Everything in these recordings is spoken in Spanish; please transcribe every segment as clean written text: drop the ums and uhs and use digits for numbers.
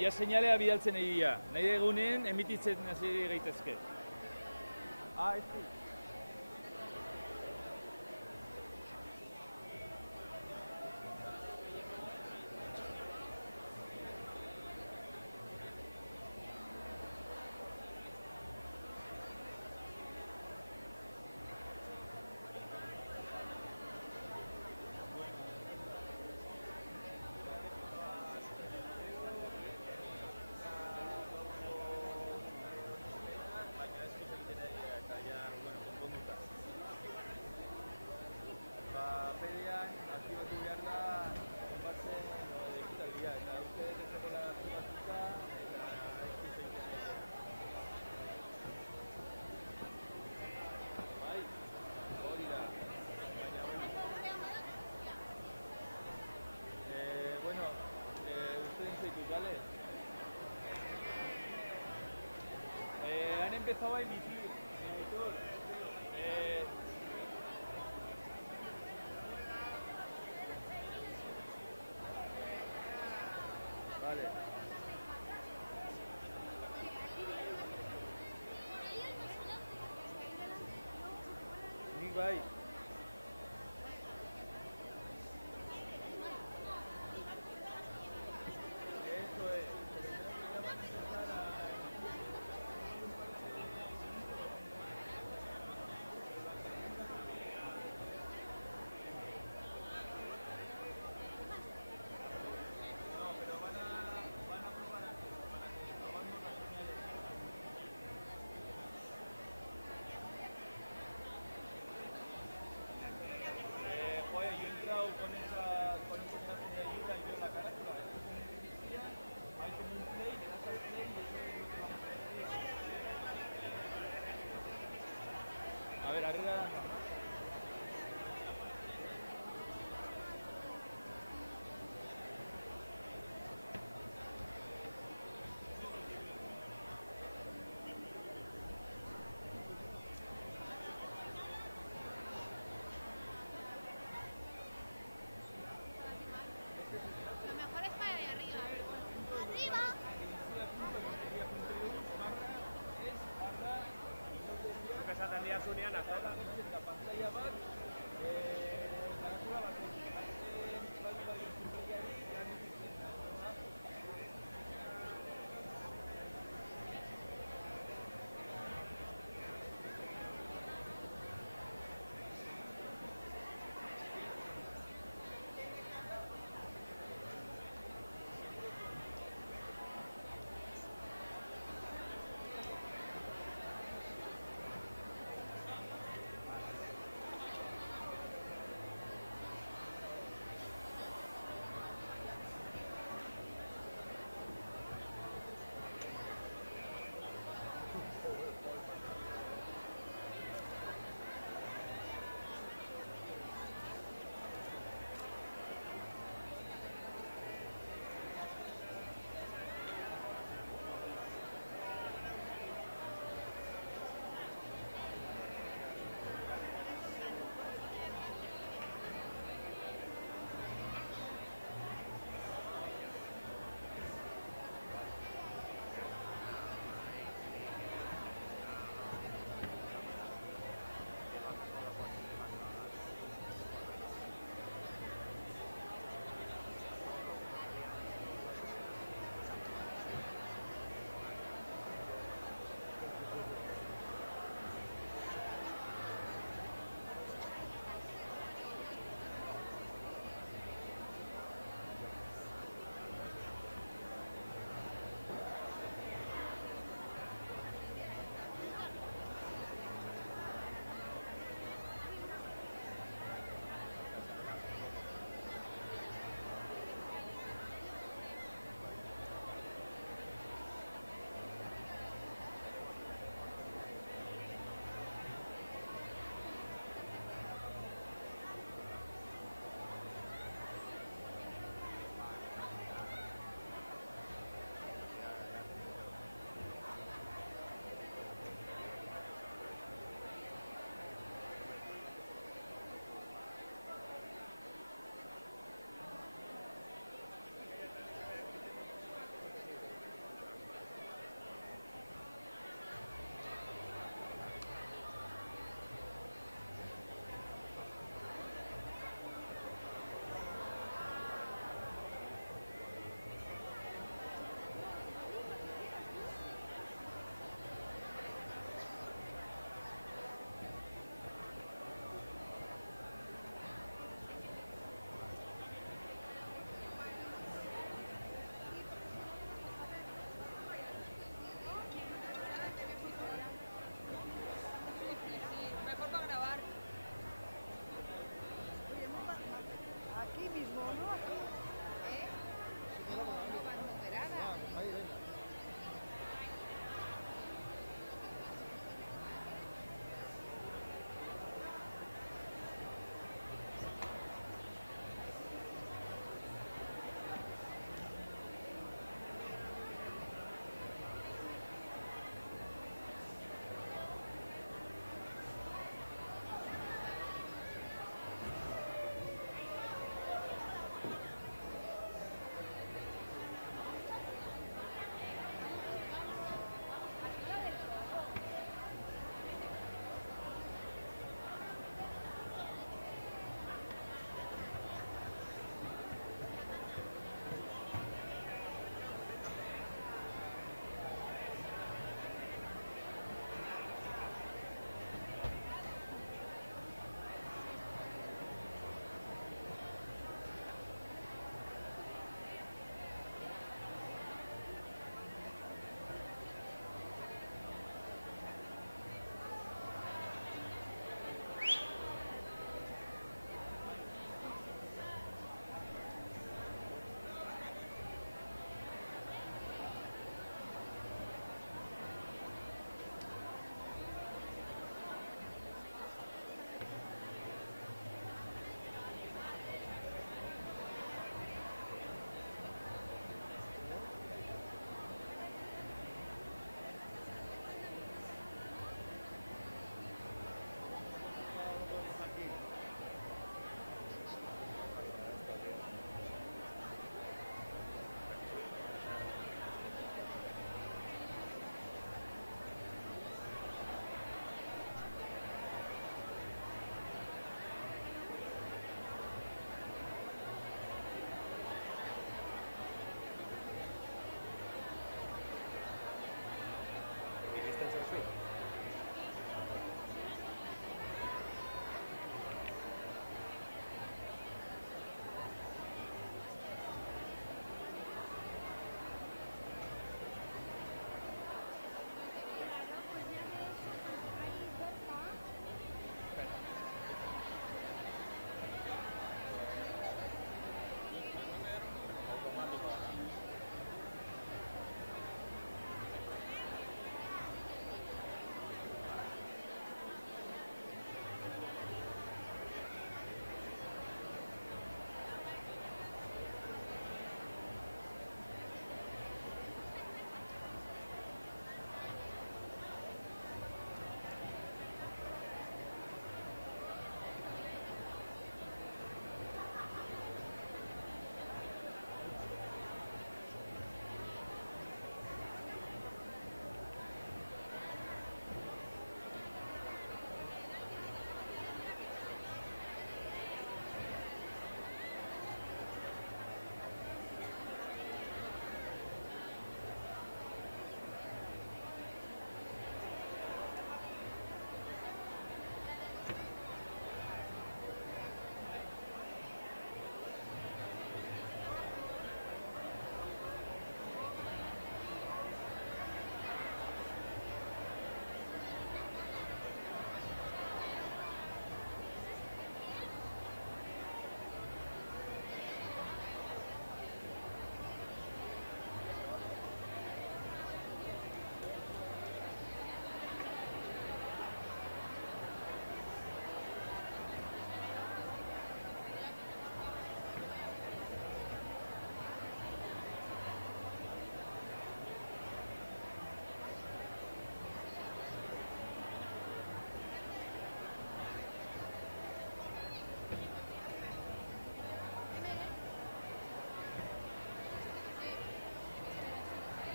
ja seinalea bidaltzen egia. Nahi egunen emititzen hasi gaitezke. Ez du. Han empezado a emitir, editor. Vale. Nik bai. Eso es. Con esa clase de ayuda y veo la carátula, esto es una publicidad, hay como un play, le das al play y eso es lo que vamos a decir. A ver, arriba las manos. Lo mejor es para allá arriba. ¡Arriba! Que s'atendria Sunian a Jota. La pantalla bat, carátula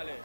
Vale.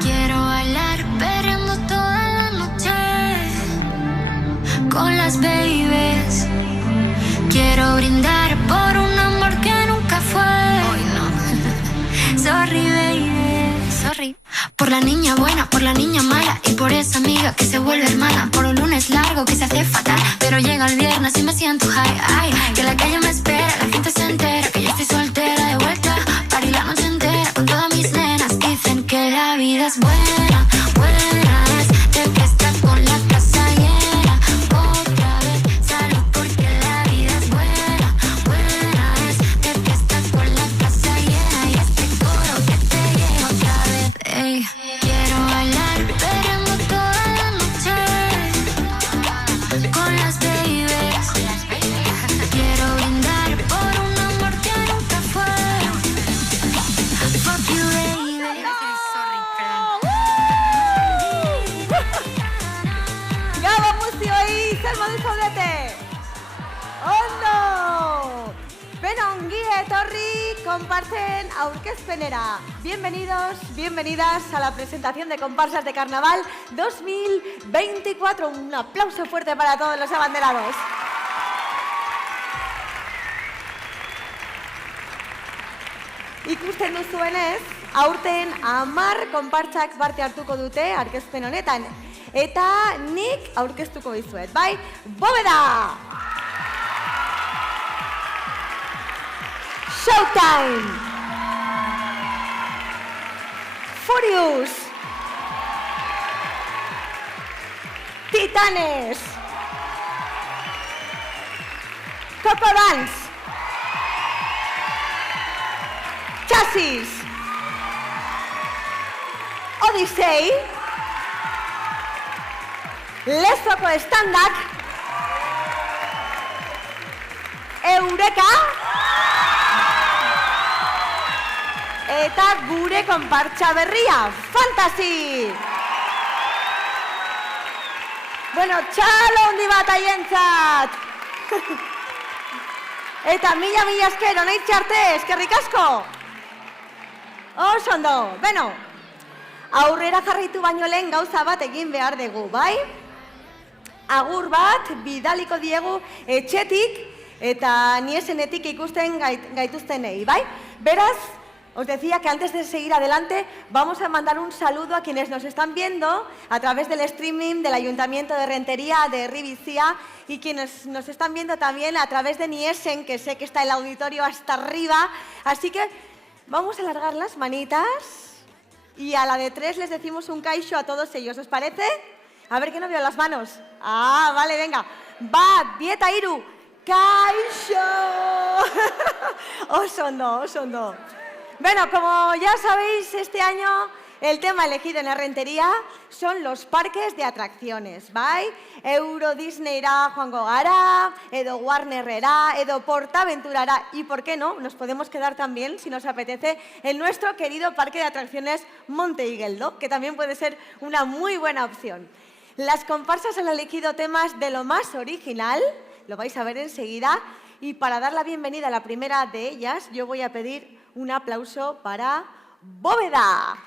Quiero bailar perreando toda la noche con las babies. Quiero brindar por un amor que nunca fue. Hoy no. Sorry, baby. Sorry. Por la niña buena, por la niña mala y por esa amiga que se vuelve hermana. Por un lunes largo que se hace fatal, pero llega el viernes y me siento high. Ay, que la calle me espera, la gente se entera que yo estoy soltera de vuelta. Party la noche entera con todas mis nenas. Dicen que la vida es buena, buena es de que estás con la casa llena. Otra vez salud porque la vida es buena, buena es de que estás con la casa llena. Y este coro que te llega otra vez. Ey, quiero bailar perreando toda la noche con las babies. Quiero brindar por un amor que nunca fue. Fuck you, baby. Gabo guztioi, zer modu zaudete? Ondo! Beno, ongi etorri konparsen aurkezpenera. Bienvenidos, bienvenidas a la presentación de comparsas de Carnaval 2024. Un aplauso fuerte para todos los abanderados. Ikusten duzuenez, aurten 10 konpartsak parte hartuko dute aurkezpen honetan. Eta nik aurkeztuko dizuet, bai? Bóveda! Showtime! Furious! Titanes! Coco Dance! Chasis! Odyssey! Lezoko Standak! Eureka! Eta gure konpartsa berria, Fantasy! Bueno, txalo handi bat haientzat! Eta mila esker, hona itxarte, eskerrik asko! Oso ondo, beno, aurrera jarraitu baino lehen gauza bat egin behar dugu, bai? Agur bat bidaliko diegu etxetik eta niesenetik ikusten gaituztenei, bai? Beraz, os decía que antes de seguir adelante vamos a mandar un saludo a quienes nos están viendo a través del streaming del Ayuntamiento de Rentería de Ribizia y quienes nos están viendo también a través de Niesen, que sé que está el auditorio hasta arriba. Así que vamos a alargar las manitas y a la de 3 les decimos un kaixo a todos ellos, ¿os parece? A ver que no veo las manos. Ah, vale, venga. Bat, bieta, hiru. Kaixo. Oso ondo, oso ondo. Bueno, como ya sabéis, este año el tema elegido en la Rentería son los parques de atracciones, bai? Euro Disneyra joango gara, edo Warnerrera, edo Portaventurara, y por qué no, nos podemos quedar también, si nos apetece, en nuestro querido parque de atracciones Monte Igeldo, que también puede ser una muy buena opción. Las comparsas han elegido temas de lo más original, lo vais a ver enseguida, y para dar la bienvenida a la primera de ellas, yo voy a pedir un aplauso para Bóveda.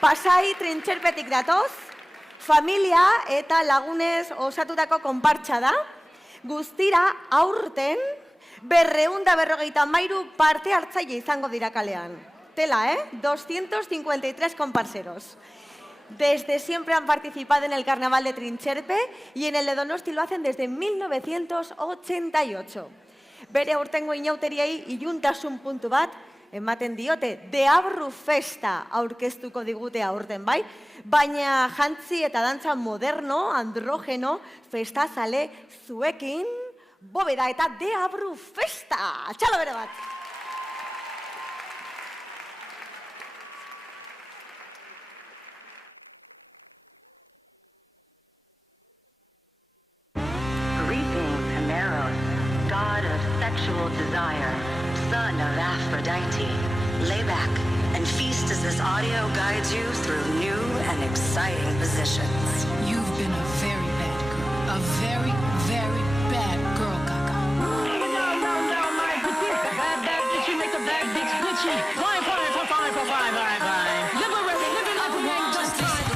Pasai Trintxerpetik datoz, familia eta lagunez osatutako konpartsa da. Guztira aurten 253 parte hartzaile izango dira kalean. Tela, 253 comparseros. Desde siempre han participado en el Carnaval de Trintxerpe y en el de Donosti lo hacen desde 1988. Bere aurtengo inauteriei iluntasun puntu bat ematen diote, Deabru Festa aurkeztuko digute aurten, bai? Baina jantzi eta dantza moderno, androgeno, festazale zuekin, Bóveda eta Deabru Festa! Txalo bere bat! God of sexual desire, son of Aphrodite, Lay back and feast as this audio guides you through new and exciting positions. You've been a very bad girl. A very, very bad girl, Gaga. No, my petite. Bad bitch, you make a bad bitch bitchy. Fine. Liberated, living like a man just time.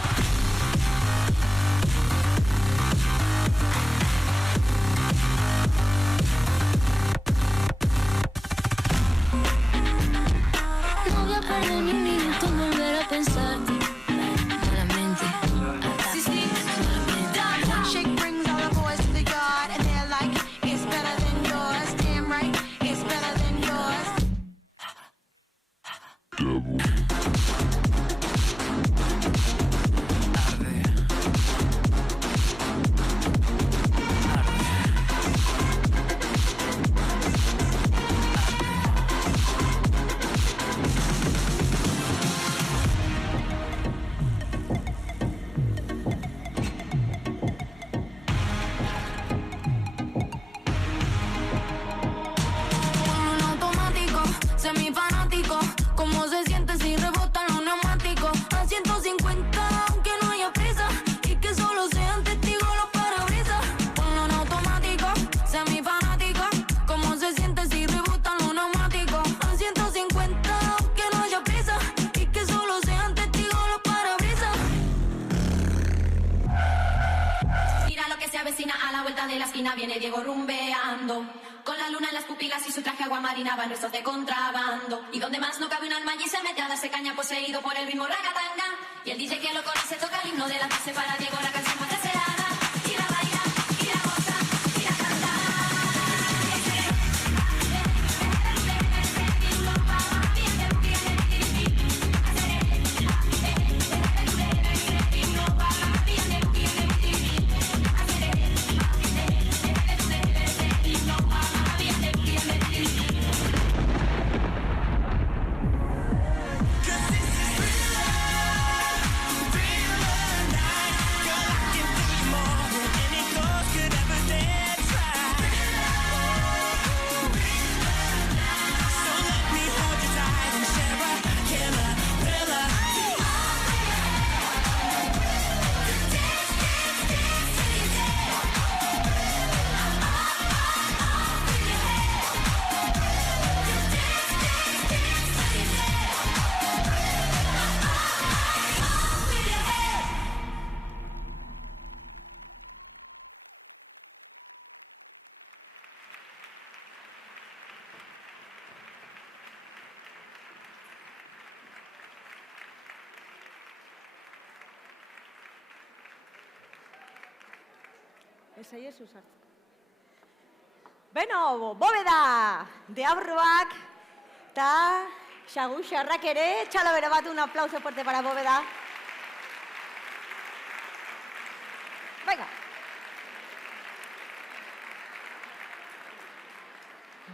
No voy a perder ni un minuto en volver a pensarte. Solamente. Shake brings all the boys to the yard, and they're like, it's better than yours. Damn right, it's better than yours. En automático, semifanático. ¿Cómo se siente si rebotan los neumáticos? A 150, aunque no haya prisa. Y que solo sean testigos los parabrisas. Ponlo en automático, semifanático. ¿Cómo se siente si rebotan los neumáticos? A 150, aunque no haya prisa. Y que solo sean testigos los parabrisas. Mira lo que se avecina a la vuelta de la esquina. Viene Diego rumbeando, con la luna en las pupilas y su traje agua marina. Van nuestros de contrabando. Y donde más no cabe un alma allí se mete a darse caña, poseído por el ritmo ragatanga. Y el DJ que lo conoce toca el himno de la base para Diego, la canción más deseada. Y la baila, y la goza, y la canta. Esaiezu sartzeko. Beno, bóveda! Deabruak eta xaguxarrak ere. Txalo bero bat, un aplauso fuerte para bóveda. Venga.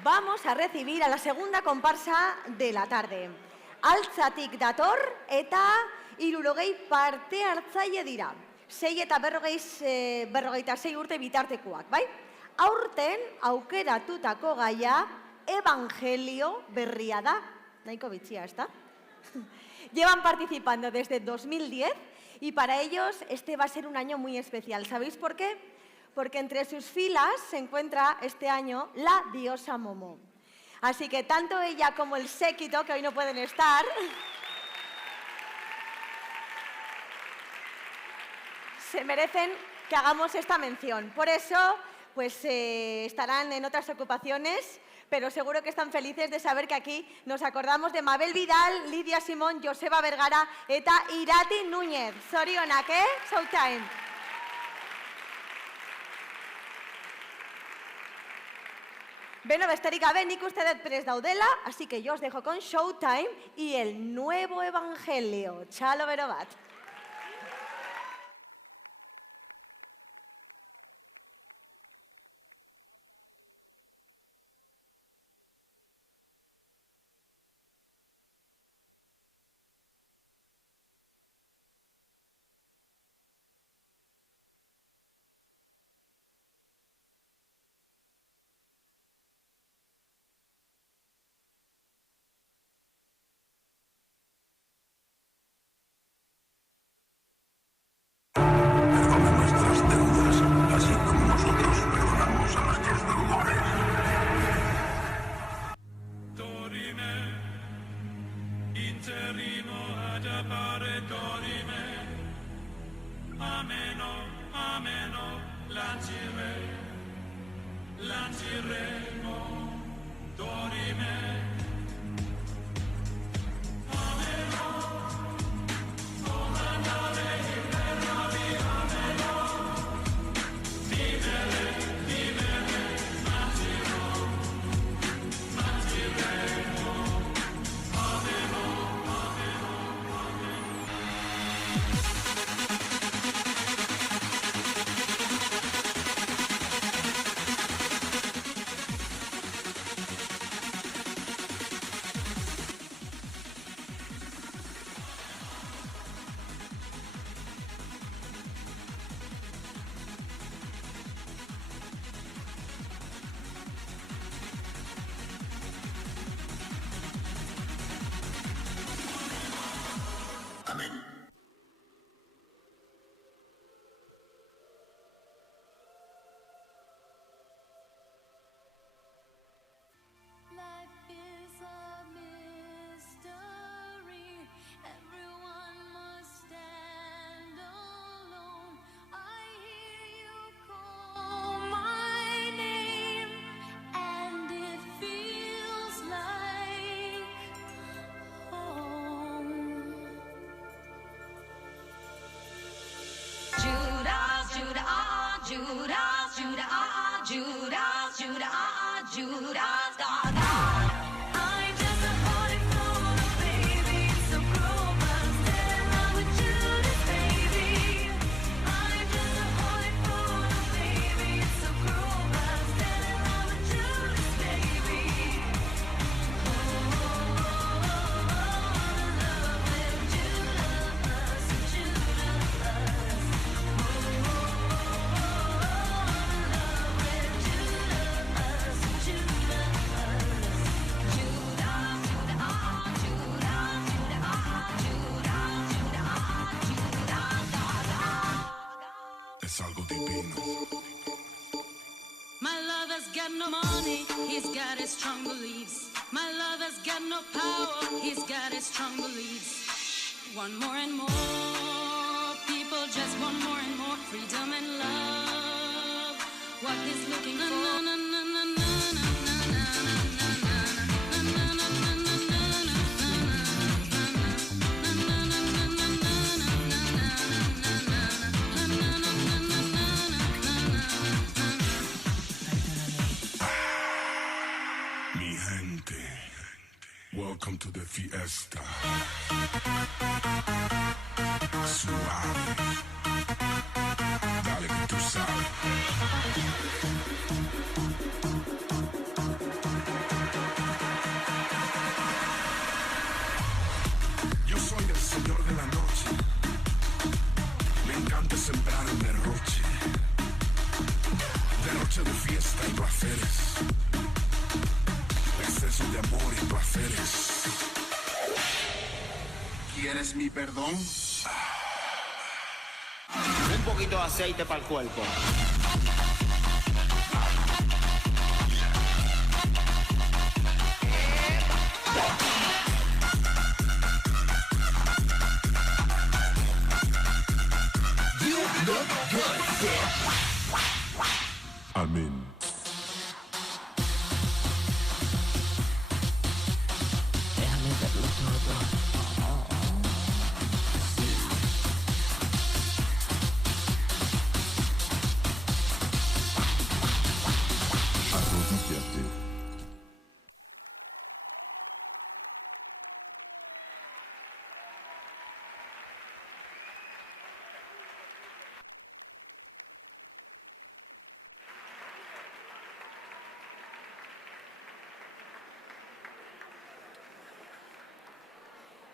Vamos a recibir a la segunda comparsa de la tarde. Altzatik dator eta 60 parte hartzaile dira. 6 eta 46 urte bitartekoak, bai? Aurten aukeratutako gaia evangelio berria da. Nahiko bitxia, ezta? Llevan participando desde 2010 y para ellos este va a ser un año muy especial. ¿Sabéis por qué? Porque entre sus filas se encuentra este año la diosa Momo. Así que tanto ella como el séquito, que hoy no pueden estar, se merecen que hagamos esta mención. Por eso, pues estarán en otras ocupaciones, pero seguro que están felices de saber que aquí nos acordamos de Mabel Vidal, Lidia Simón, Joseba Vergara eta Irati Núñez. Zorionak, Showtime. Beno, besterik gabe, nik uste dut prest daudela, así que yo os dejo con Showtime y el nuevo evangelio. Txalo bero bat. his strong beliefs. My lover's got no power, he's got his strong beliefs. Want more and more, people just want more and more freedom and love. What he's looking for. Welcome to the fiesta. Suave. Dale que tú sabes. Yo soy el señor de la noche. Me encanta sembrar el derroche. Derroche de fiesta y placeres. Exceso de amor y placeres. ¿Quieres mi perdón? Un poquito de aceite para el cuerpo. You look good, bitch. Amén.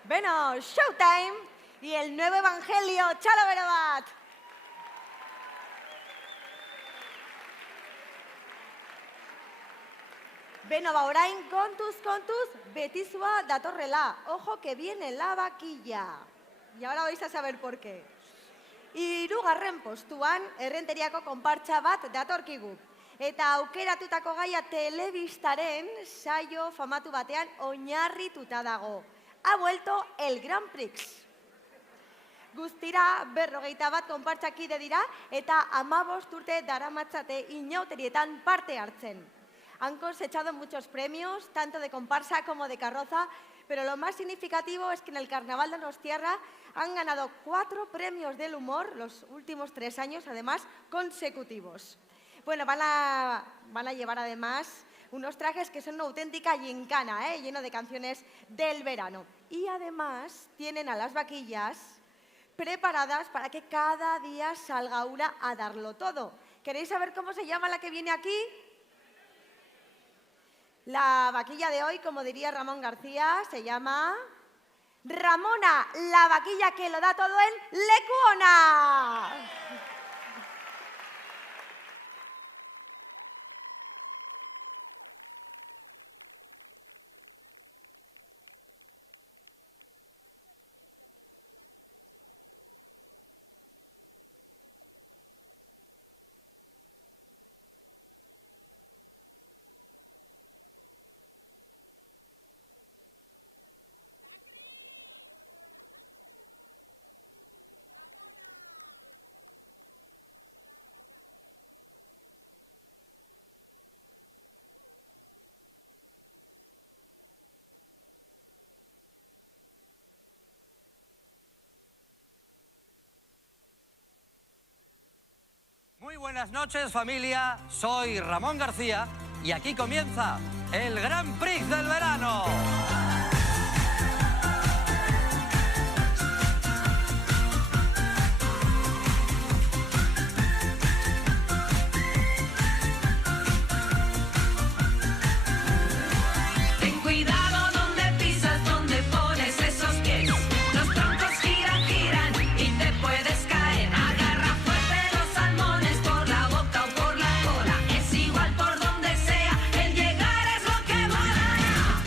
Bueno, Showtime y el nuevo evangelio, txalo bero bat! Beno, ba, orain kontuz, betizua datorrela. Ojo que viene la vaquilla. Y ahora vais a saber por qué. Hirugarren postuan, errenteriako konpartsa bat datorkigu. Eta aukeratutako gaia telebistaren saio famatu batean oinarrituta dago. Ha vuelto el Grand Prix. Guztira 51 konpartsakide dira eta 15 urte daramatzate inauterietan parte hartzen. Han cosechado muchos premios, tanto de comparsa como de carroza, pero lo más significativo es que en el Carnaval de Donostiarra han ganado 4 premios del humor, los últimos 3 años, además, consecutivos. Bueno, van a llevar además unos trajes que son una auténtica gincana, lleno de canciones del verano. Y además tienen a las vaquillas preparadas para que cada día salga una a darlo todo. ¿Queréis saber cómo se llama la que viene aquí? La vaquilla de hoy, como diría Ramón García, se llama Ramona, la vaquilla que lo da todo en Lekuona. Muy buenas noches, familia. Soy Ramón García y aquí comienza el Grand Prix del verano. Ten cuidado donde pisas, donde pones esos pies. Los troncos giran, giran y te puedes caer. Agarra fuerte los salmones por la boca o por la cola. Es igual por donde sea, el llegar es lo que mola.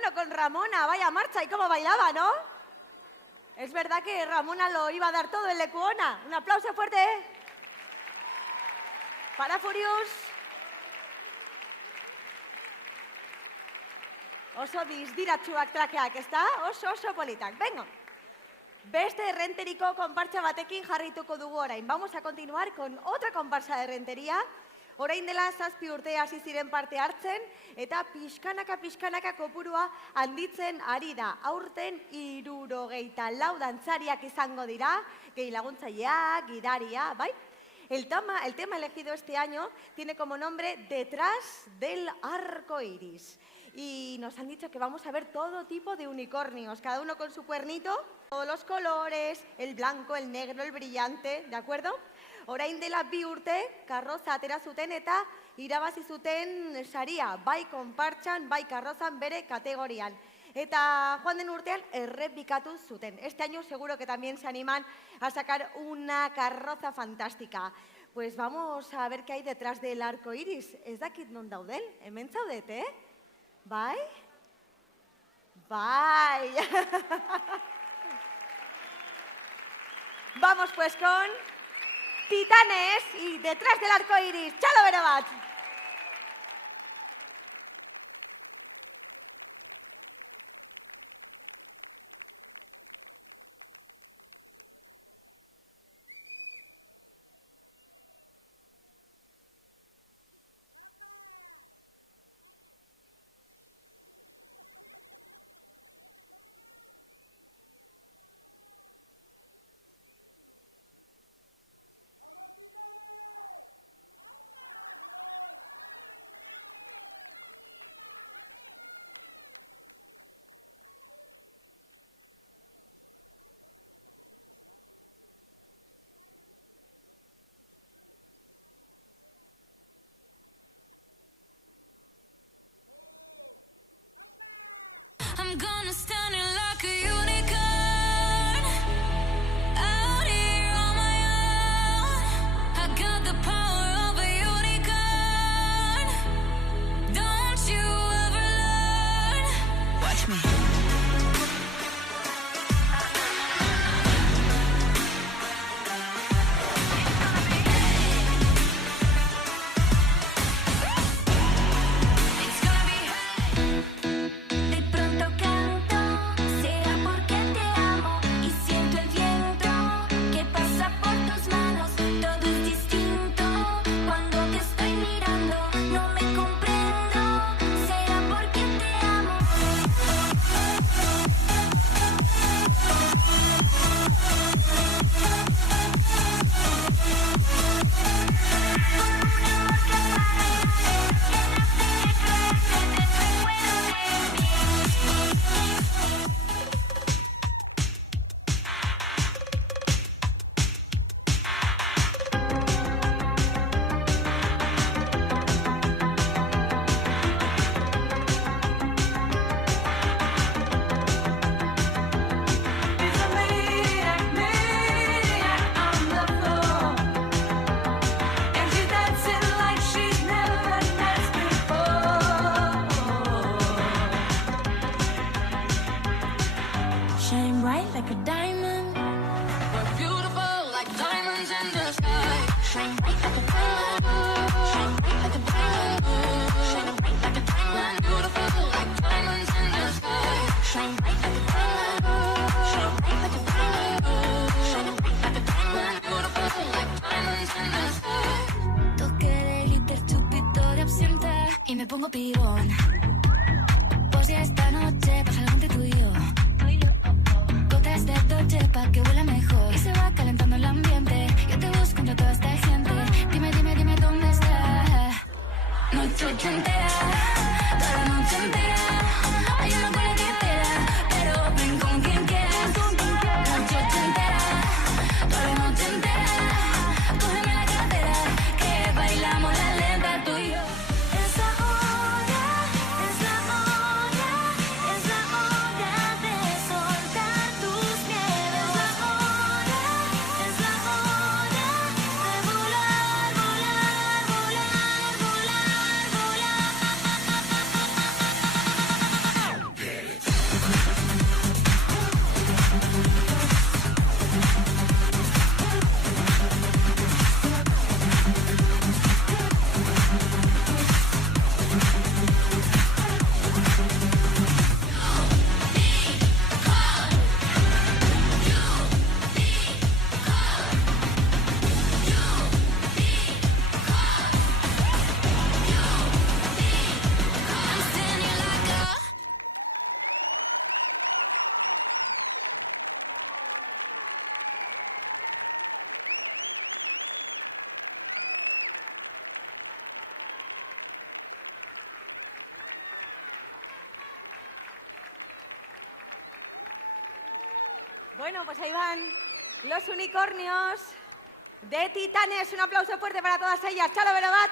Bueno, con Ramona, vaya marcha, y cómo bailaba, ¿no? Es verdad que Ramona lo iba a dar todo en Lekuona. Un aplauso fuerte, ¿eh? Para Furious. Oso distiratsuak trajeak, ezta? Oso politak. Venga. Beste errenteriko konpartsa batekin jarrituko dugu orain. Vamos a continuar con otra comparsa de rentería. Orain dela 7 urte hasi ziren parte hartzen eta pixkanaka kopurua handitzen ari da. Aurten 74 dantzariak izango dira, gehi laguntzaileak, gidaria, bai? El tema elegido este año tiene como nombre Detrás del arco iris. Y nos han dicho que vamos a ver todo tipo de unicornios, cada uno con su cuernito, todos los colores, el blanco, el negro, el brillante, ¿de acuerdo? Orain dela 2 urte, karroza atera zuten eta irabazi zuten saria, bai konpartxan, bai karrozan bere kategorian. Eta joan den urtean errepikatu zuten. Este año seguro que también se animan a sacar una carroza fantástica. Pues vamos a ver qué hay detrás del arco iris. Ez dakit non dauden, hemen zaudete, eh? Bai? Bai! Vamos pues con Titanes y Detrás del arco iris. ¡Txalo bero bat! unos unicornios de titanes. Un aplauso fuerte para todas ellas. Chalo Berobat.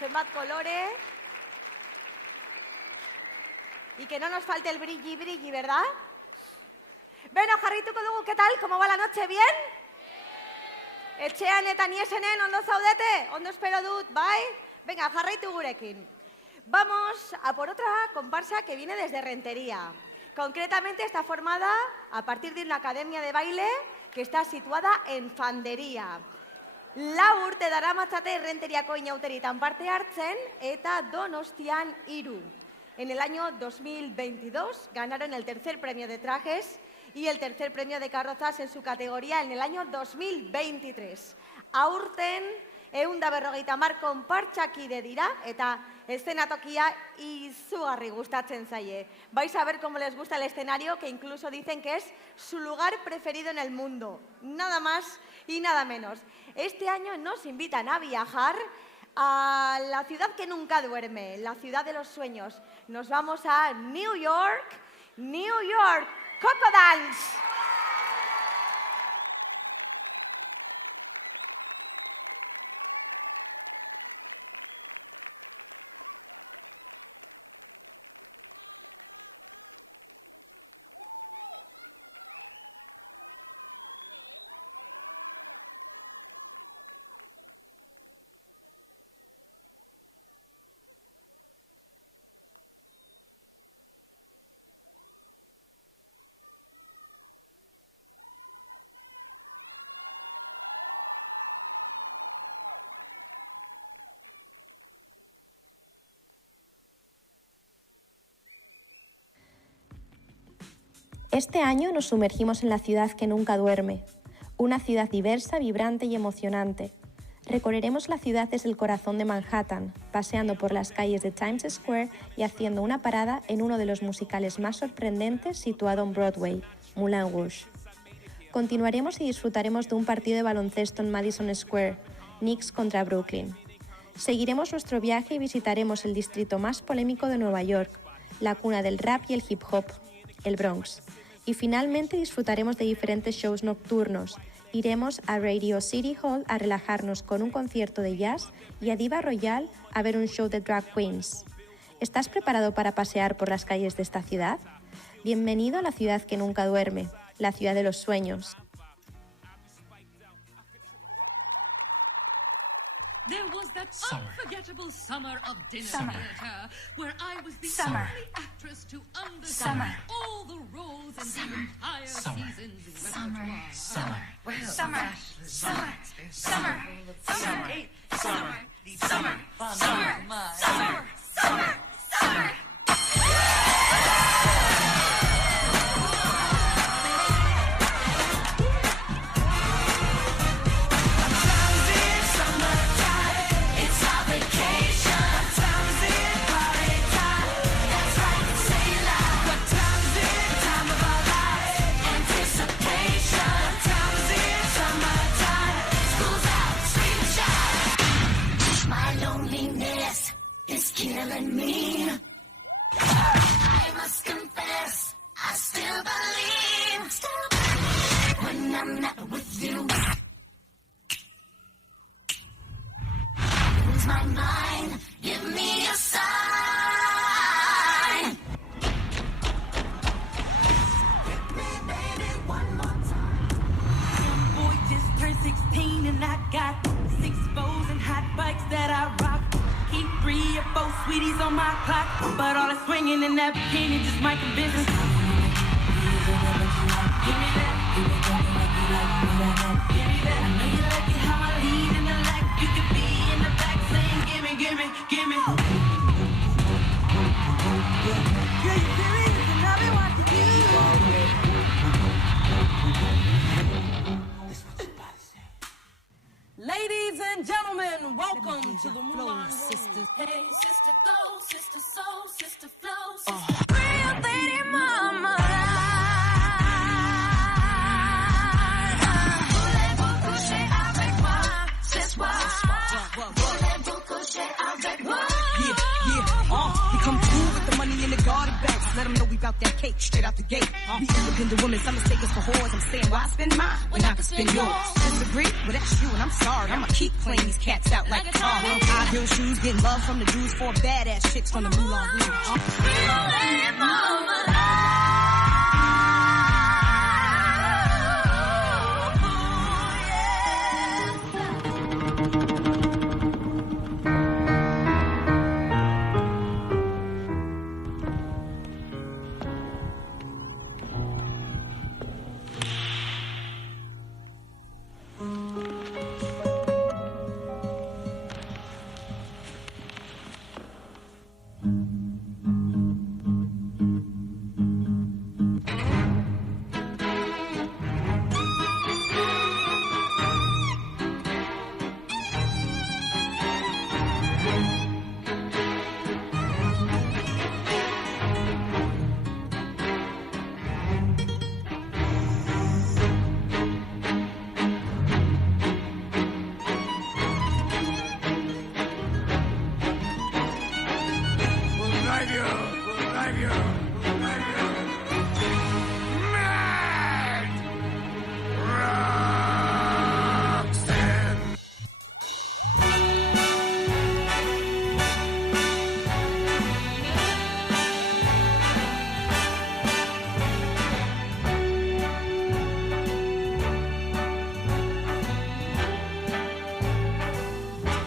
Zumbat colores. Y que no nos falte el brilli, ¿verdad? Beno, jarraituko dugu, ¿qué tal? ¿Cómo va la noche? ¿Bien? Etxean eta niesenen, ondo zaudete? Ondo espero dut, bai? Venga, jarraitu gurekin. Vamos a por otra comparsa que viene desde Rentería. Concretamente está formada a partir de una academia de baile que está situada en Fandería. Lau urte daramatzate Renteriako inauteritan parte hartzen eta Donostian 3. En el año 2022 ganaron el tercer premio de trajes y el tercer premio de carrozas en su categoría en el año 2023. Aurten 150 konpartsakide dira eta eszenatokia izugarri gustatzen zaie. Vais a ver cómo les gusta el escenario, que incluso dicen que es su lugar preferido en el mundo. Nada más y nada menos. Este año nos invitan a viajar a la ciudad que nunca duerme, la ciudad de los sueños. Nos vamos a New York, Coco Dance. Este año nos sumergimos en la ciudad que nunca duerme, una ciudad diversa, vibrante y emocionante. Recorreremos la ciudad desde el corazón de Manhattan, paseando por las calles de Times Square y haciendo una parada en uno de los musicales más sorprendentes situado en Broadway, Moulin Rouge. Continuaremos y disfrutaremos de un partido de baloncesto en Madison Square, Knicks contra Brooklyn. Seguiremos nuestro viaje y visitaremos el distrito más polémico de Nueva York, la cuna del rap y el hip hop, el Bronx. Y finalmente disfrutaremos de diferentes shows nocturnos. Iremos a Radio City Hall a relajarnos con un concierto de jazz y a Diva Royal a ver un show de drag queens. ¿Estás preparado para pasear por las calles de esta ciudad? Bienvenido a la ciudad que nunca duerme, la ciudad de los sueños. Ladies and gentlemen, welcome to the Flow Sister. Sister Flow, Sister Soul, Sister Flow, Sister Real 30 more. cake straight out the gate. We independent women, some mistake us for whores. I'm saying, why spend mine when I can spend yours? Disagree? Well, that's you, and I'm sorry. I'ma keep playing these cats out like a car. High heel shoes, getting love from the Jews, 4 badass chicks from the Moulin Rouge.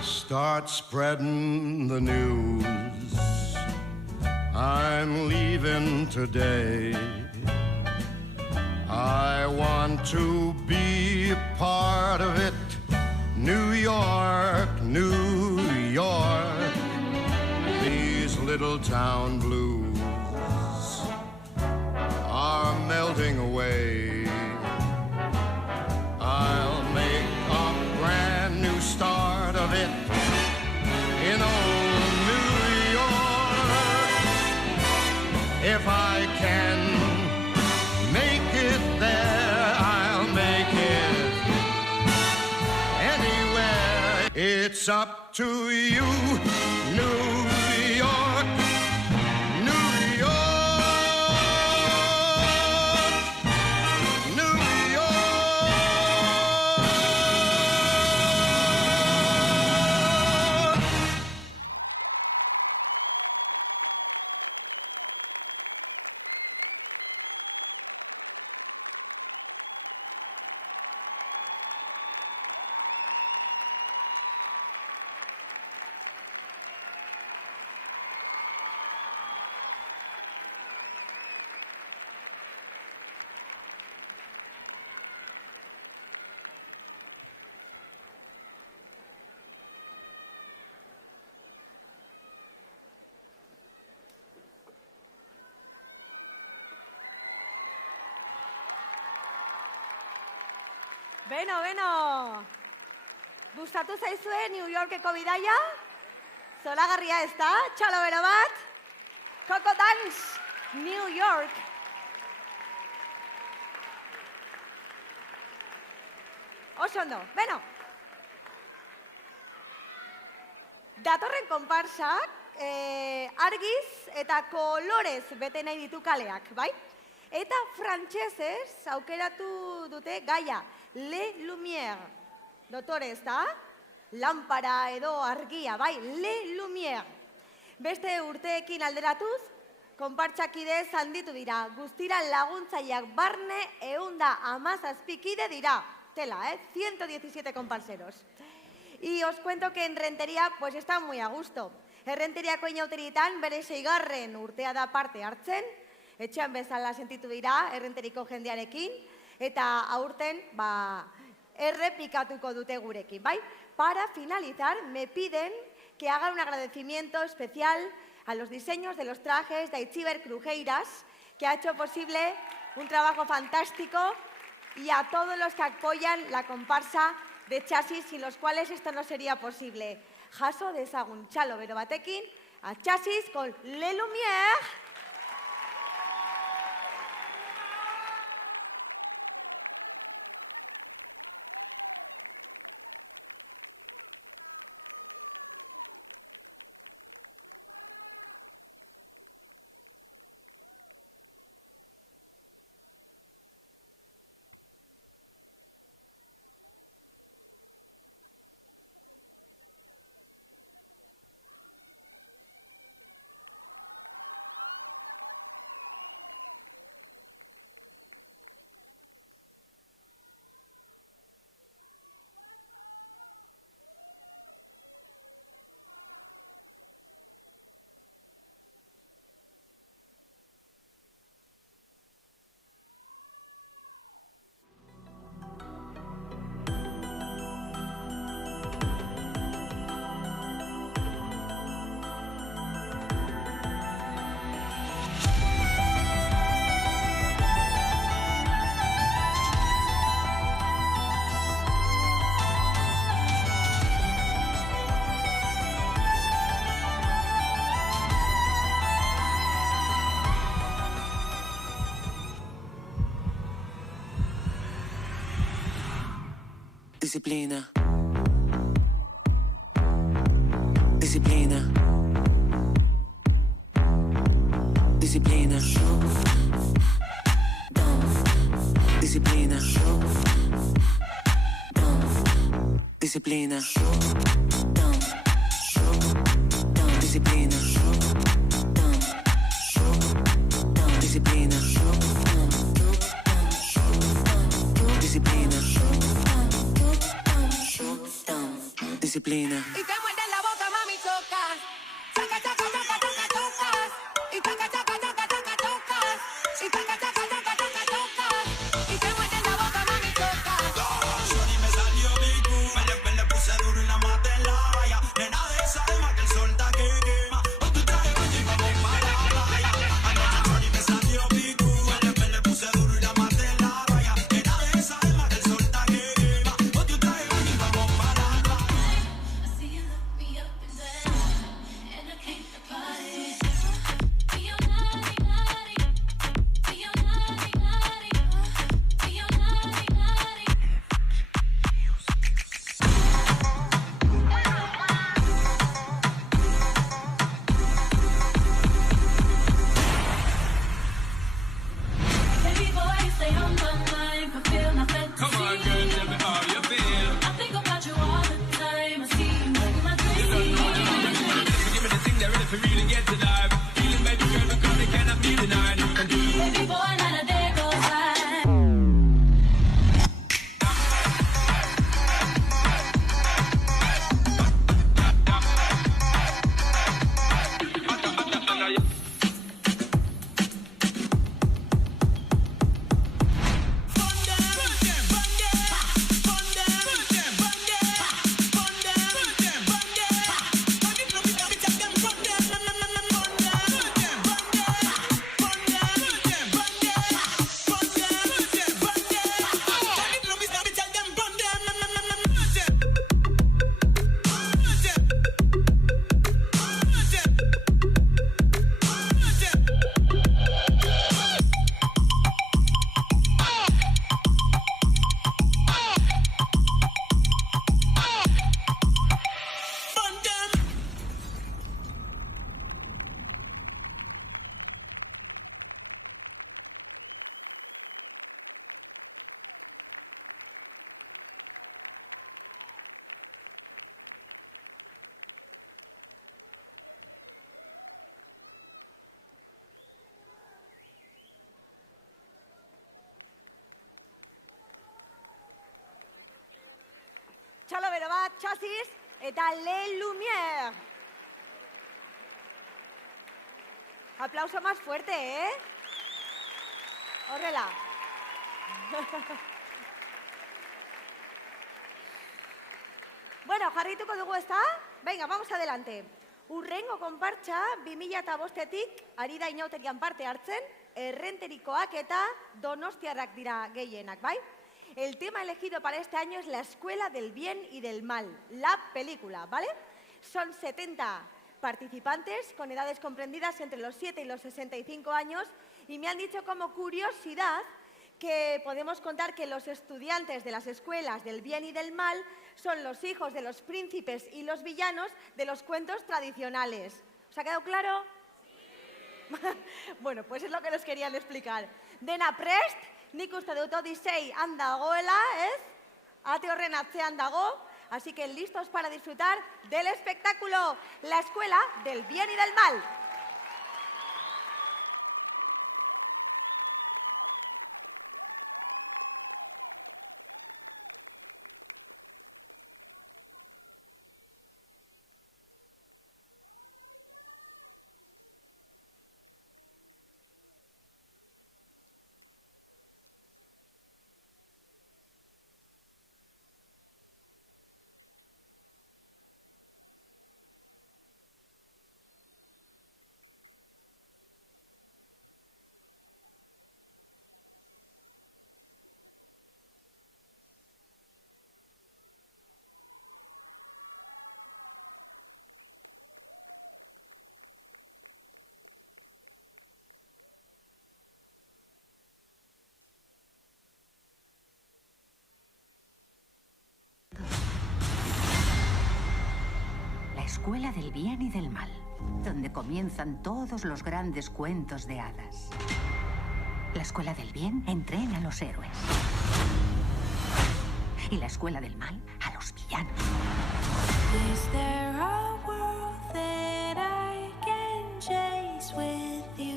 Start spreading the news. I'm leaving today. I want to be a part of it. New York, New York. These little town blues are melting away. I'll make a brand new start of it in old New York. If I can make it there, I'll make it anywhere. It's up to you, New York, New York, New Beno, gustatu zaizue New Yorkeko bidaia? Zoragarria ez da? Txalo bero bat? Coco Dance, New York. Oso ondo, beno. Datorren konparsak argiz eta kolorez bete nahi ditu kaleak, bai? Eta frantsesez aukeratu dute gaia, Le Lumière. Dotore ez da? Lampara edo argia, bai, Le Lumière. Beste urteekin alderatuz, konpartsakide handitu dira. Guztira laguntzaileak barne 117 kide dira. Tela, 117 comparseros. Y os cuento que en Rentería pues está muy a gusto. Errenteriako inauteritan bere 6. urtea da parte hartzen, etxean bezala sentitu dira errenteriko jendearekin, eta aurten errepikatuko dute gurekin, bai? Para finalizar, me piden que hagan un agradecimiento especial a los diseños de los trajes de Aitziber Crujeiras, que ha hecho posible un trabajo fantástico, y a todos los que apoyan la comparsa de Chasis, sin los cuales esto no sería posible. Jaso dezagun txalo bero batekin, a Chasis con Le Lumière. Disciplina. Disciplina. Disciplina. Disciplina. Disciplina. Disciplina. Disciplina. Disciplina. Disciplina. Y te muerde la boca, mami, tocas. Saca, saca, saca, saca, tocas. Y saca, saca, saca, saca, tocas. Y saca, saca, saca, saca, tocas. Y te muerde la boca, mami, tocas. Shorty me salió mi cu, me le puse duro y la maté en la raya. Nena de esa alma que el sol está que quema. Con tu traje baño y vamos para la playa. Anoche Shorty me salió mi cu, me le puse duro y la maté en la raya. Nena de esa alma que el sol está que quema. Con tu traje baño y vamos para la playa. I see you look me up and down, and I came to party. Be your naughty, naughty. Be your naughty, naughty. Be your naughty, naughty. Baby boy, you stay on my mind, fulfill my fantasy. Come on, girl, tell me how you feel. I think about you all the time. I see you in my dreams. Give me the thing that ready for really get to dive. Feeling baby girl, because they cannot be denied. You can do it. Baby boy, not a day goes by. Txalo bero bat, txasiz, eta Le Lumière. Aplauso más fuerte, ¿eh? Horrela. Bueno, jarrituko dugu, ezta? Venga, vamos adelante. Urrengo konpartsa 2005-etik ari da inauterian parte hartzen, errenterikoak eta donostiarrak dira gehienak, bai? El tema elegido para este año es la Escuela del Bien y del Mal, la película, ¿vale? Son 70 participantes con edades comprendidas entre los 7 y los 65 años y me han dicho como curiosidad que podemos contar que los estudiantes de las escuelas del bien y del mal son los hijos de los príncipes y los villanos de los cuentos tradicionales. ¿Os ha quedado claro? Bueno, pues es lo que nos querían explicar. Dena prest, nik uste dut Odisei han dagoela, ez? Ate horren atzean dago, así que listos para disfrutar del espectáculo, la Escuela del Bien y del Mal. escuela del bien y del mal, donde comienzan todos los grandes cuentos de hadas. La escuela del bien entrena a los héroes. Y la escuela del mal a los villanos. Is there a world that I can chase with you?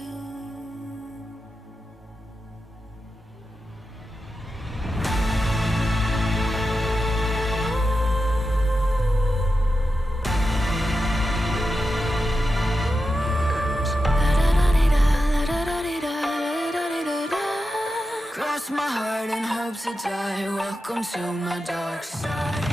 Cross my heart and hope to die. Welcome to my dark side.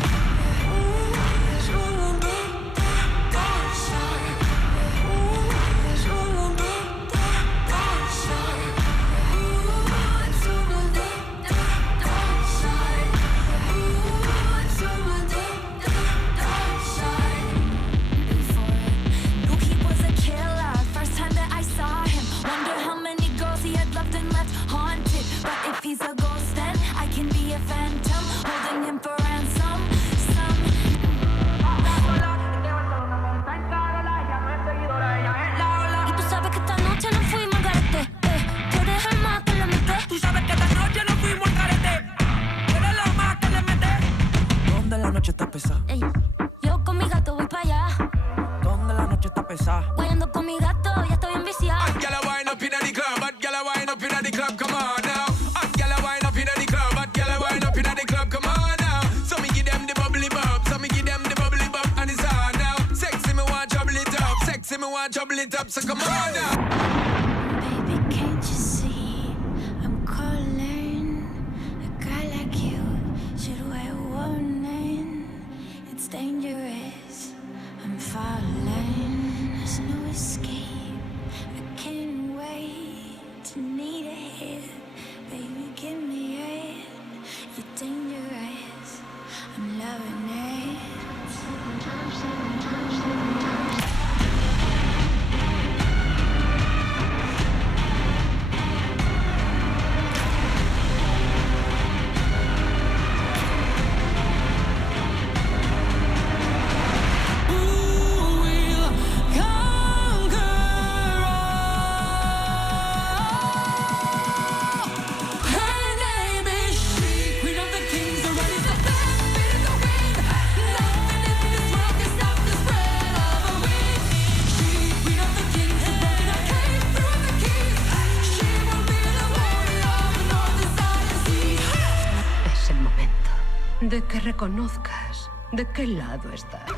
He's a ghost then I can be a phantom, holding him for ransom. Y tú sabes que esta noche no fuimos al garete, tú eres el más que le mete. Tú sabes que esta noche no fuimos al garete, tú eres lo más que le mete. ¿Dónde la noche está pesada? Ey, yo con mi gato voy para allá. ¿Dónde la noche está pesada? Guayando con mi gato, ya estoy enviciada. Hot gyal a wind up inna the club, hot gyal a wind up inna the club, come on now. Hot gyal a wind up inna the club, hot gyal a wind up inna the club, come on now. So me give them the bubbly bub, so me give them the bubbly bub, and it's on now. Sexy me want trouble it up, sexy me want trouble it up, so come on now. Baby, can't you see I'm calling? A guy like you should wear warning. It's dangerous, I'm falling. There's no escape, I can't wait to need a hit. Baby, give me it. You're dangerous, I'm loving it. Es el momento de que reconozcas de qué lado estás.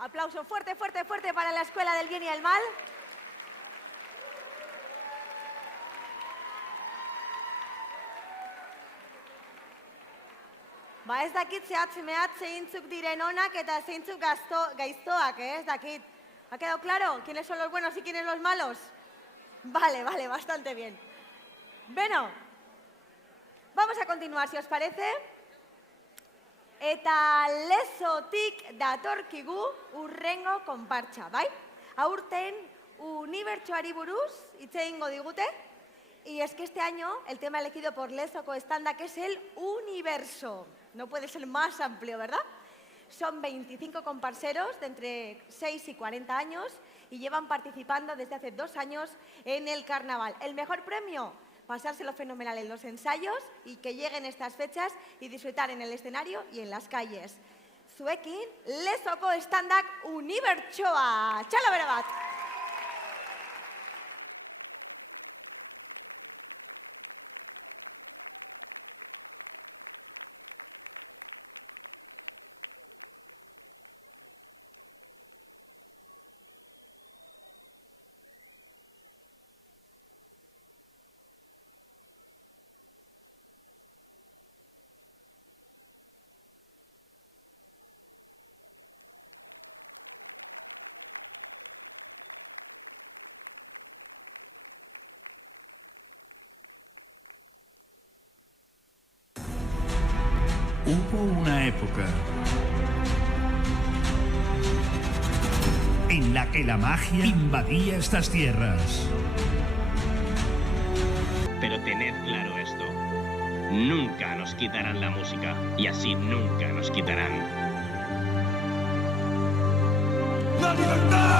Aplauso fuerte, fuerte, fuerte para la Escuela del Bien y el Mal. Ba, ez dakit zehatz zeintzuk diren onak eta zeintzuk gaiztoak, ez dakit. ¿Ha quedado claro quiénes son los buenos y quiénes los malos? Vale, vale, bastante bien. Bueno, vamos a continuar, si os parece. Eta lezotik datorkigu urrengo konpartsa, bai? Aurten unibertsoari buruz hitz egingo digute. Y es que este año el tema elegido por Lezoko Standak es el universo. No puede ser más amplio, ¿verdad? Son 25 comparseros de entre 6 y 40 años y llevan participando desde hace 2 años en el carnaval. El mejor premio, pasárselo fenomenal en los ensayos y que lleguen estas fechas y disfrutar en el escenario y en las calles. Zuekin, Lezoko Standak unibertsoa. Txalo bere bat! Hubo una época en la que la magia invadía estas tierras. Pero tened claro esto. Nunca nos quitarán la música. Y así nunca nos quitarán. ¡La libertad!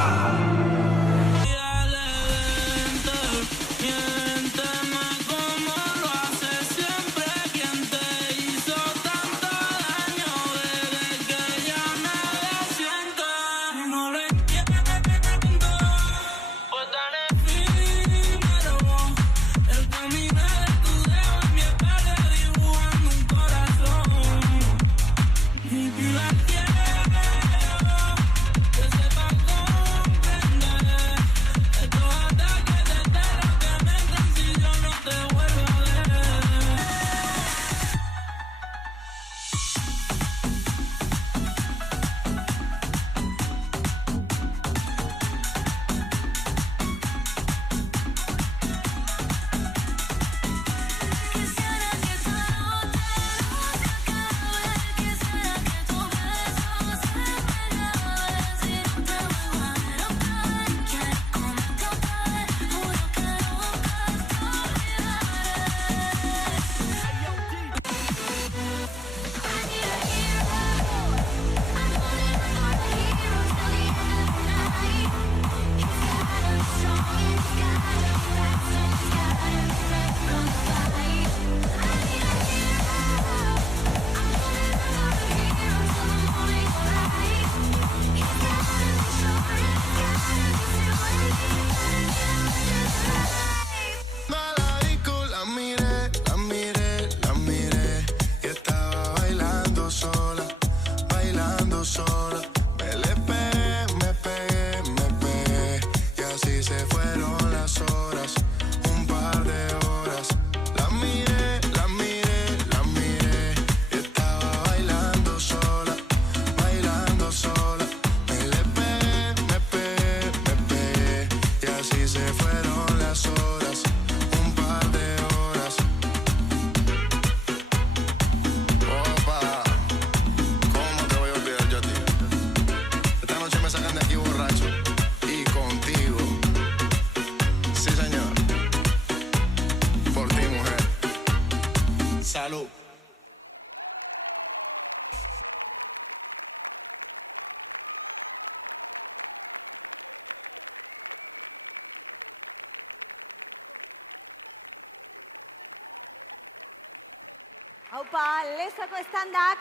Haupa, lezoko estandak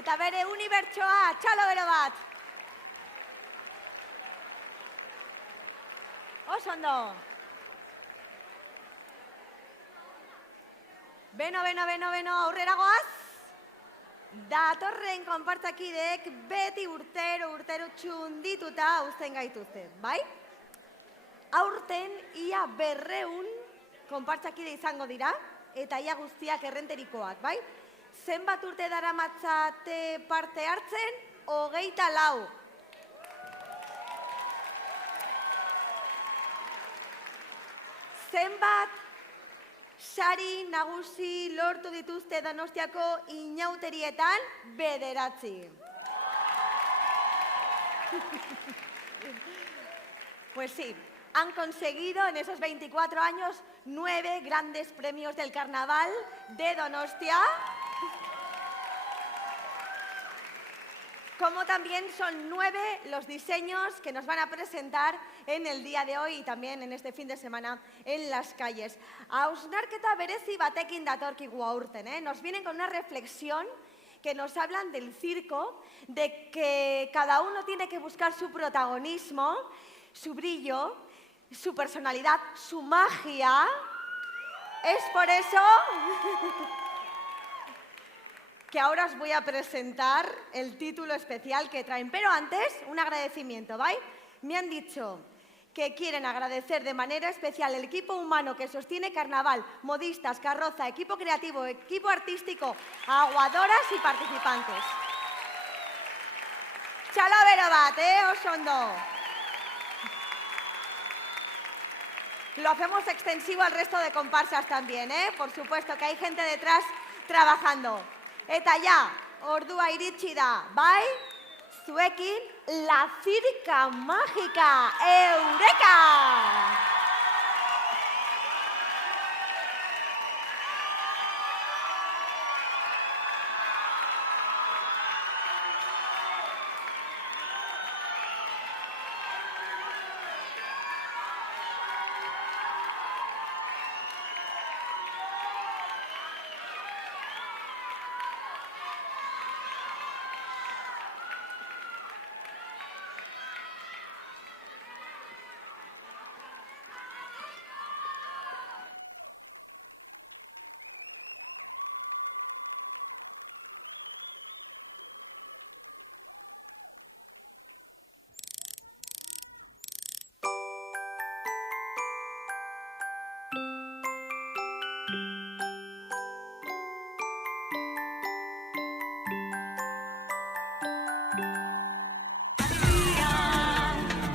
eta bere unibertsoa txalo bero bat. Oso ondo. Beno, aurrera goaz. Datorren konpartzakideek beti urtero txundituta uzten gaituzte, bai? Aurten ia 200 konpartzakide izango dira, eta ia guztiak errenterikoak, bai? Zenbat urte daramatzate parte hartzen? 24. Zenbat sari nagusi lortu dituzte Donostiako inauterietan? 9. Pues sí, han conseguido en esos 24 años 9 grandes premios del Carnaval de Donostia. Como también son 9 los diseños que nos van a presentar en el día de hoy y también en este fin de semana en las calles. Hausnarketa berezi batekin datorkigu aurten, Nos vienen con una reflexión que nos hablan del circo, de que cada uno tiene que buscar su protagonismo, su brillo, su personalidad, su magia. Es por eso que ahora os voy a presentar el título especial que traen. Pero antes, un agradecimiento, ¿vale? Me han dicho que quieren agradecer de manera especial el equipo humano que sostiene Carnaval, modistas, carroza, equipo creativo, equipo artístico, aguadoras y participantes. Txalo bero bat, oso ondo. Lo hacemos extensivo al resto de comparsas también, Por supuesto que hay gente detrás trabajando. Eta ya, ordua iritsi da, bai? Zuekin, la circa mágica, Eureka!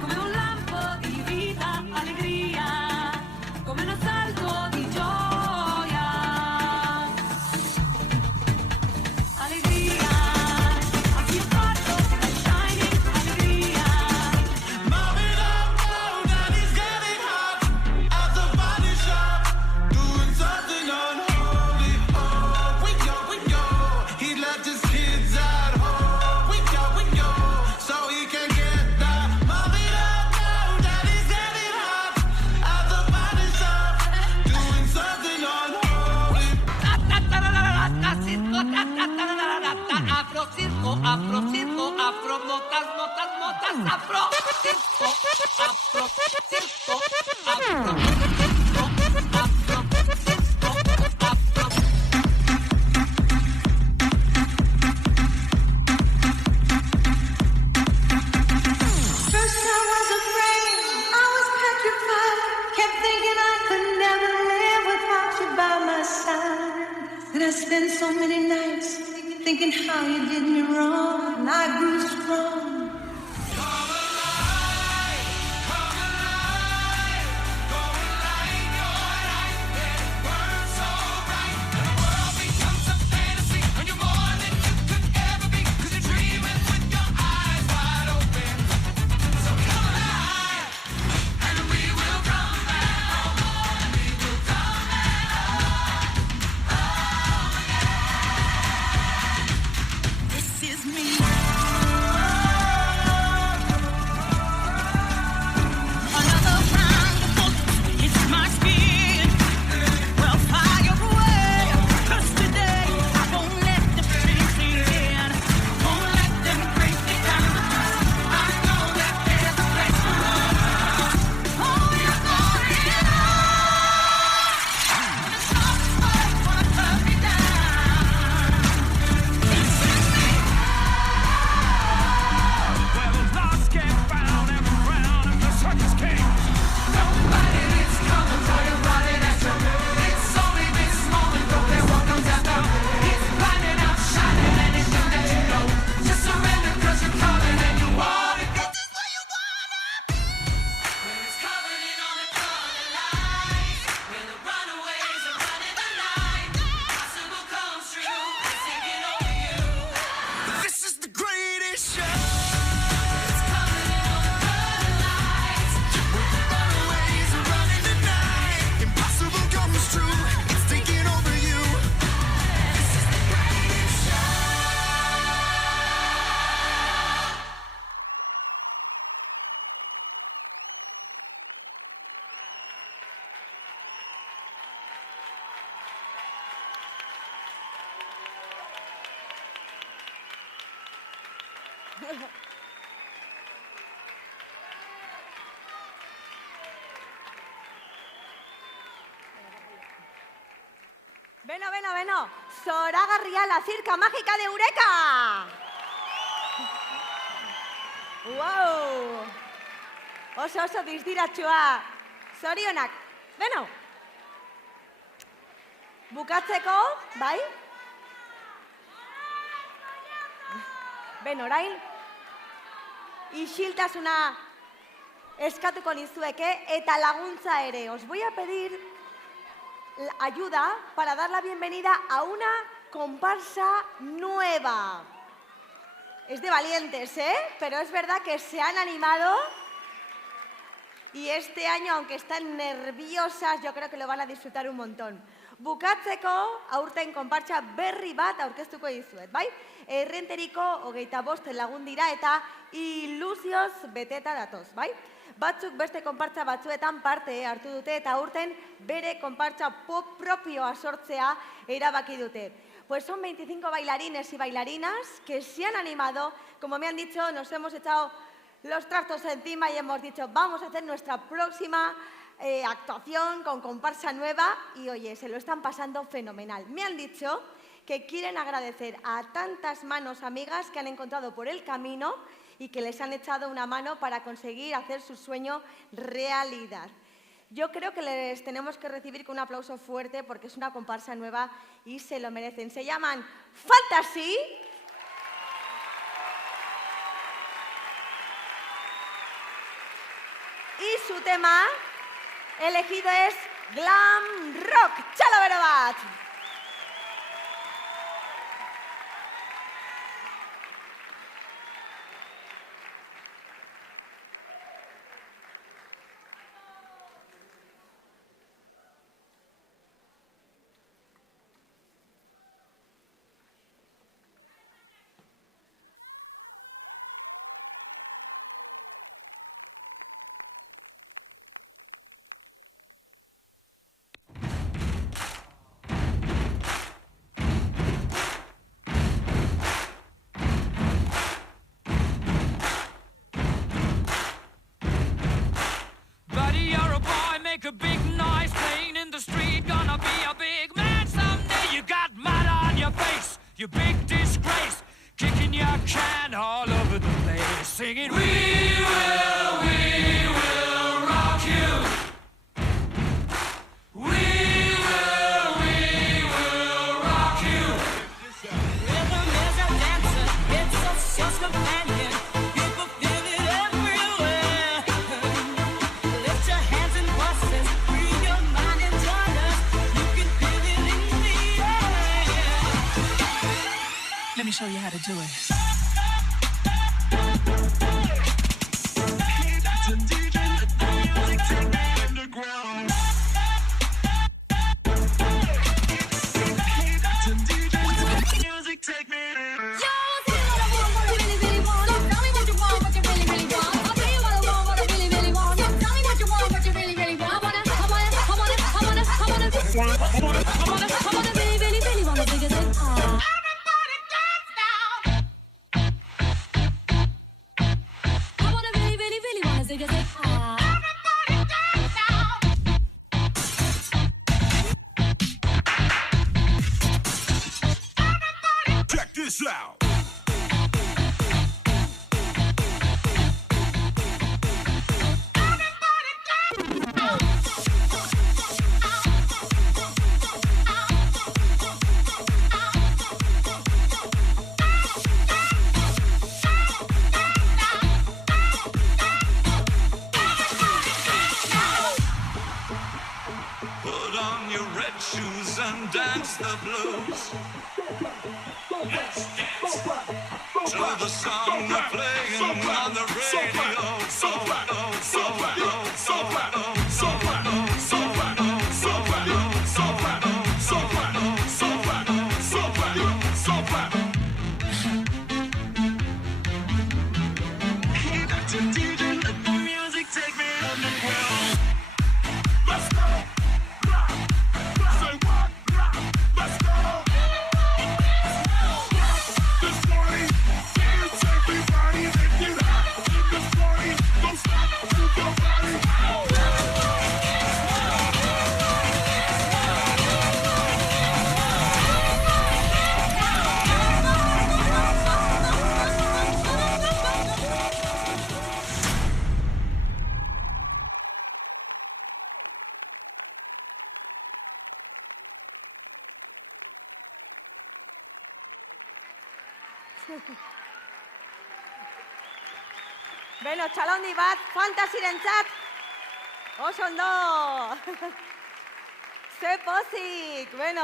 Come un lampo di vita, allegria, come un assalto di gioia. Allegria, oggi il fatto è shining, allegria. Mom it up now, daddy's getting hot at the body shop, doing something unholy. Oh, we go, he left his kids at home. We go, so he can get that. Mom it up now, daddy's getting hot at the body shop, doing something unholy. Afro circo, afro circo, afro notas, notas, notas, afro circo, afro circo, afro circo, afro circo, afro. First I was afraid, I was petrified, kept thinking I could never live without you by my side. And I spent so many nights thinking how you did me wrong, and I grew strong. This is me. Beno, zoragarria la circa mágica de Eureka! Wow! Oso distiratsua. Zorionak. Beno. Bukatzeko, bai? Beno, orain, isiltasuna eskatuko nizueke eta laguntza ere. Os voy a pedir ayuda para dar la bienvenida a una comparsa nueva. Es de valientes, ¿eh? Pero es verdad que se han animado y este año, aunque están nerviosas, yo creo que lo van a disfrutar un montón. Bukatzeko, aurten konpartsa berri bat aurkeztuko dizuet, bai? Errenteriko 25 lagun dira eta ilusioz beteta datoz, bai? Batzuk beste konpartsa batzuetan parte hartu dute eta aurten bere konpartsa pop propioa sortzea erabaki dute. Pues son 25 bailarines y bailarinas que se han animado, como me han dicho, nos hemos echado los trastos encima y hemos dicho, vamos a hacer nuestra próxima actuación con comparsa nueva y, oye, se lo están pasando fenomenal. Me han dicho que quieren agradecer a tantas manos amigas que han encontrado por el camino y que les han echado una mano para conseguir hacer su sueño realidad. Yo creo que les tenemos que recibir con un aplauso fuerte porque es una comparsa nueva y se lo merecen. Se llaman Fantasy. Y su tema elegido es Glam Rock. ¡Chalo, Berobat! You big disgrace, kicking your can all over the place, singing, we will rock you. We will rock you. Rhythm is a dancer, it's a source companion. People feel it everywhere. Lift your hands and voices, free your mind and join us. You can feel it in the air. Let me show you how to do it. Check this out. Put on your red shoes and dance the blues. Let's dance to the song they're playing on the radio. Beno, txalondi bat, fantasirentzat. Oso ondo. Ze pozik. Beno.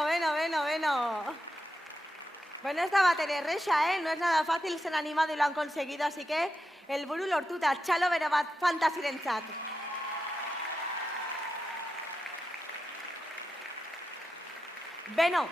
Pues no estaba erresa, ¿eh? No es nada fácil ser animado y lo han conseguido, así que el buru lortuta, txalo bere bat fantasirentzat. Bueno,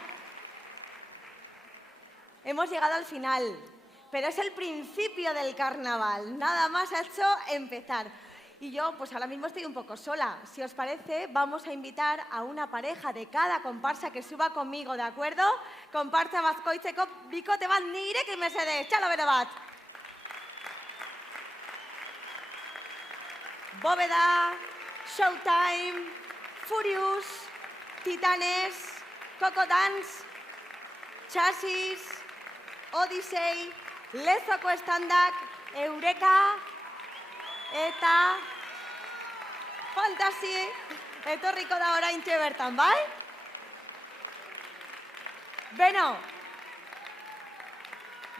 hemos llegado al final, pero es el principio del carnaval. Nada más ha hecho empezar. Y yo, pues ahora mismo estoy un poco sola. Si os parece, vamos a invitar a una pareja de cada comparsa que suba conmigo, ¿de acuerdo? Comparsa bazkoitzeko bikote bat nirekin mesedez, txalo bere bat. Bóveda, Showtime, Furious, Titanes, Coco Dance, Chasis, Odyssey, Lezoko Standak, Eureka, eta Fantasy, etorriko da oraintxe bertan, bai? Beno,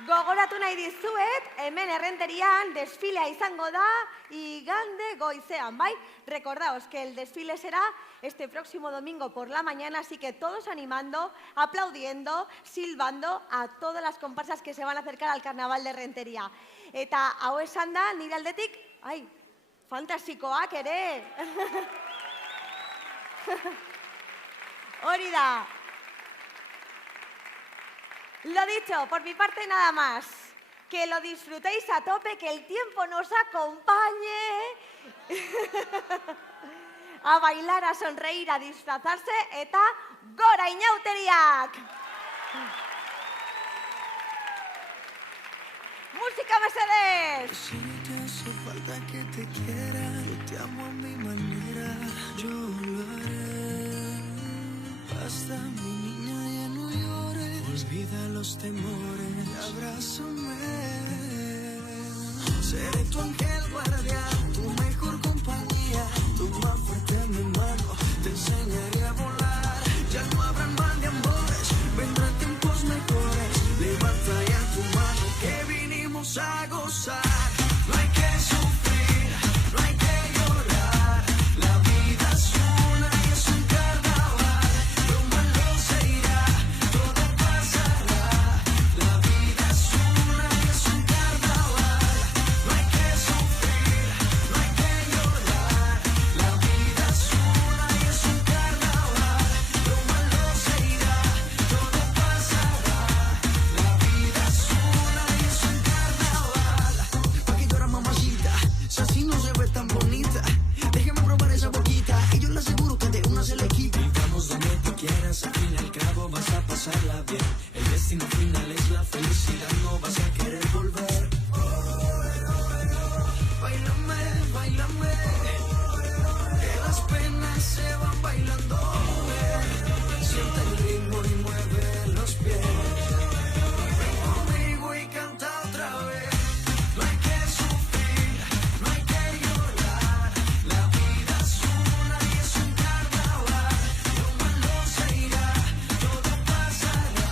gogoratu nahi dizuet, hemen errenterian desfilea izango da igande goizean, bai? Recordaos que el desfile será este próximo domingo por la mañana, así que todos animando, aplaudiendo, silbando a todas las comparsas que se van a acercar al carnaval de Rentería. Eta hau esan da, nire aldetik, ai, fantasikoak ere. Hori da. Lo dicho, por mi parte nada más. Que lo disfrutéis a tope, que el tiempo nos acompañe. A bailar, a sonreír, a disfrazarse, eta gora inauteriak! ¡Música, mesedez! Si te hace falta que te quiera, yo te amo a mi manera, yo lo haré. Basta, mi niña, ya no llores, olvida los temores, abrázame. Seré tu ángel guardián, tu mejor compañía, tu más fuerte mi mano, te enseñaré a volar. Ya no habrá mal de amores, vendrán tiempos mejores, levanta ya tu mano que vinimos a gozar. No hay que sufrir, no hay que llorar, la vida es una y es un carnaval. Lo malo se irá, todo pasará, la vida es una y es un carnaval. No hay que sufrir, no hay que llorar, la vida es una y es un carnaval. Lo malo se irá, todo pasará, la vida es una y es un carnaval. Pa' que llora mamacita, si así no se ve tan bonita, déjame probar esa boquita y yo le aseguro que de una se le quita. Vivamos donde tú quieras, al fin y al cabo vas a pasarla bien. El destino final es la felicidad, no vas a querer volver. Báilame, báilame, que las penas se van bailando. Siente el ritmo y mueve los pies. Ven conmigo y canta otra vez. No hay que sufrir, no hay que llorar, la vida es una y es un carnaval. Lo malo se irá, todo pasará,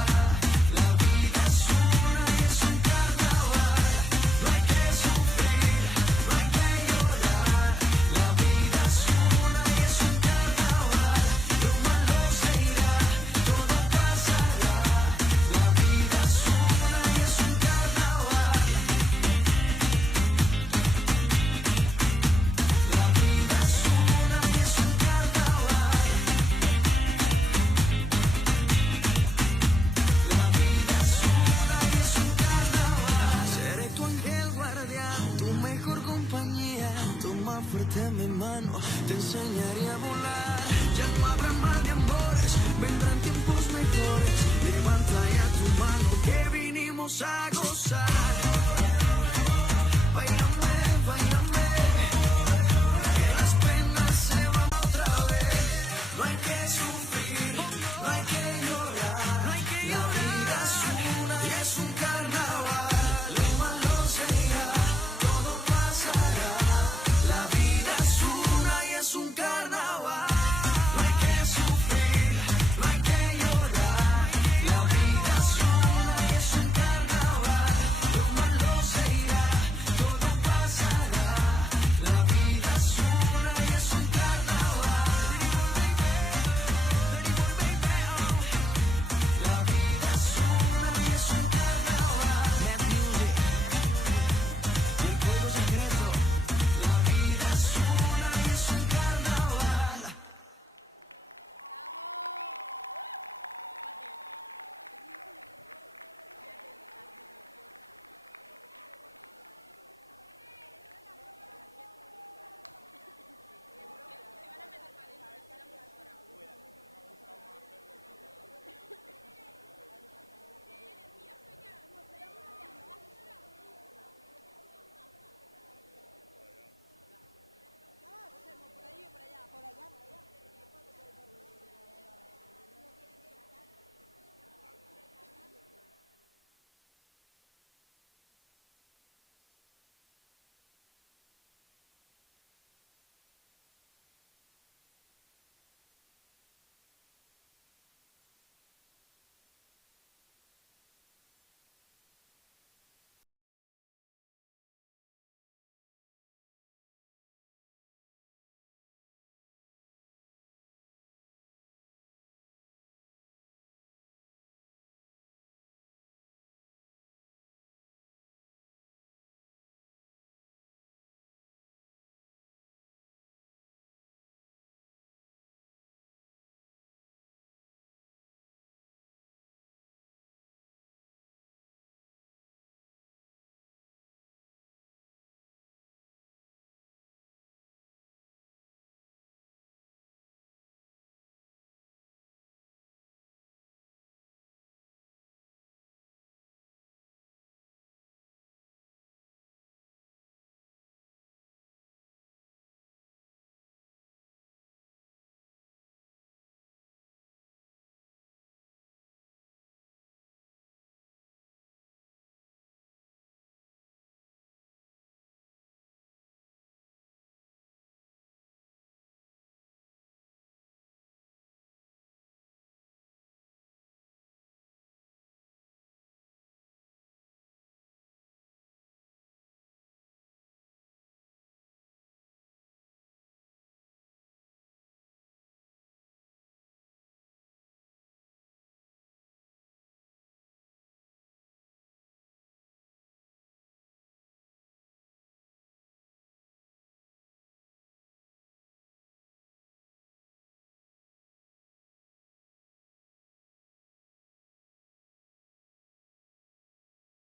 la vida es una y es un carnaval. No hay que sufrir, no hay que llorar, la vida es una y es un carnaval. Lo malo se irá, todo pasará, la vida es una y es un carnaval. La vida es una y es un carnaval. La vida es una y es un carnaval. Seré tu ángel guardián, tu mejor compañía, toma fuerte mi mano, te enseñaré a volar. Ya no habrá mal de amores, vendrán tiempos mejores, levanta ya tu mano que vinimos a gozar. Báilame, báilame, que las penas se van otra vez. No hay que sufrir.